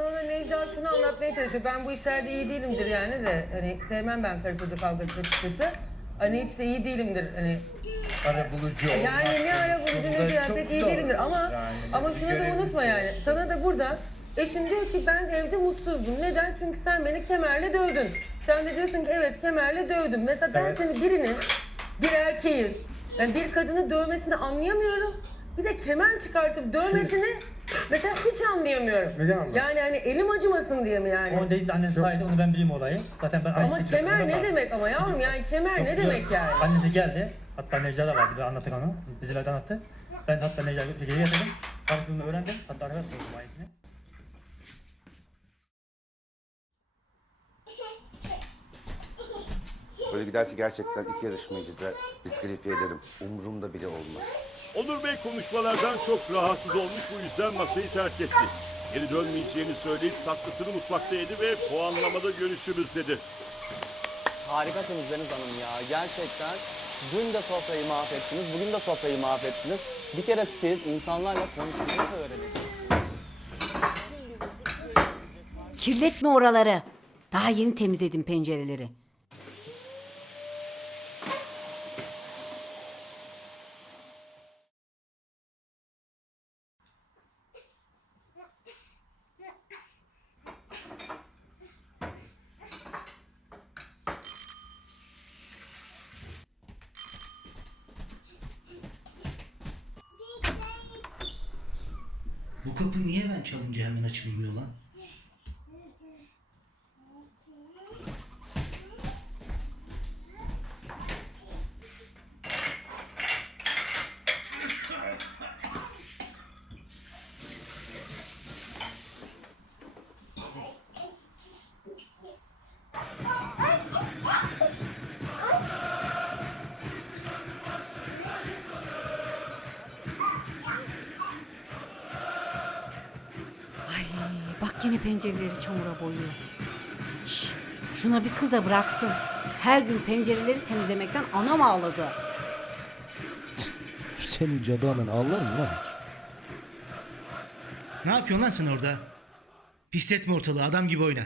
Necat şunu anlatmaya çalışıyor. Ben bu işlerde iyi değilimdir yani de. Hani sevmem ben karı koca kavgası açıkçası. Hani hiç de iyi değilimdir. Hani Ara bulucu olmak. yani ne ara bulucu ne diyor pek iyi değilimdir ama Yani ama şunu da unutma yani. Sana da burada eşin diyor ki ben evde mutsuzdum. Neden? Çünkü sen beni kemerle dövdün. Sen de diyorsun ki evet kemerle dövdüm. Mesela ben Evet. şimdi birinin bir erkeğin yani bir kadını dövmesini anlayamıyorum. Bir de kemer çıkartıp dövmesini mesela hiç anlayamıyorum. Müge. Yani hani elim acımasın diye mi yani? Onu değil de annesi saydı onu ben bileyim olayı. Zaten ben Ama kemer ne demek ama yavrum yani kemer ne demek yani? Annesi geldi. Hatta Necla da vardı. Bir anlattık onu. Bizimle de anlattı. Ben hatta Necla'yı geri getirdim. Karşılığını öğrendim. Hatta arkadaş sordum aynısını. Böyle giderse gerçekten iki yarışmayıcı da diskalifiye ederim. Umurumda bile olmaz. Onur Bey konuşmalardan çok rahatsız olmuş bu yüzden masayı terk etti. Geri dönmeyeceğini söyleyip tatlısını mutfakta yedi ve puanlamada görüşürüz dedi. Harikasınız Deniz Hanım ya. Gerçekten dün de sofrayı mahvettiniz, bugün de sofrayı mahvettiniz. Bir kere siz insanlarla konuşmayı da öğrenin. Kirletme oraları. Daha yeni temizledim pencereleri. Bu kapı niye ben çalınca hemen açılmıyor lan? Bak yine pencereleri çamura boyuyor. Şş, şuna bir kız da bıraksın. Her gün pencereleri temizlemekten anam ağladı. Senin cadı anan ağlar mı lan hiç? Ne yapıyorsun lan sen orada? Pisletme ortalığı adam gibi oyna.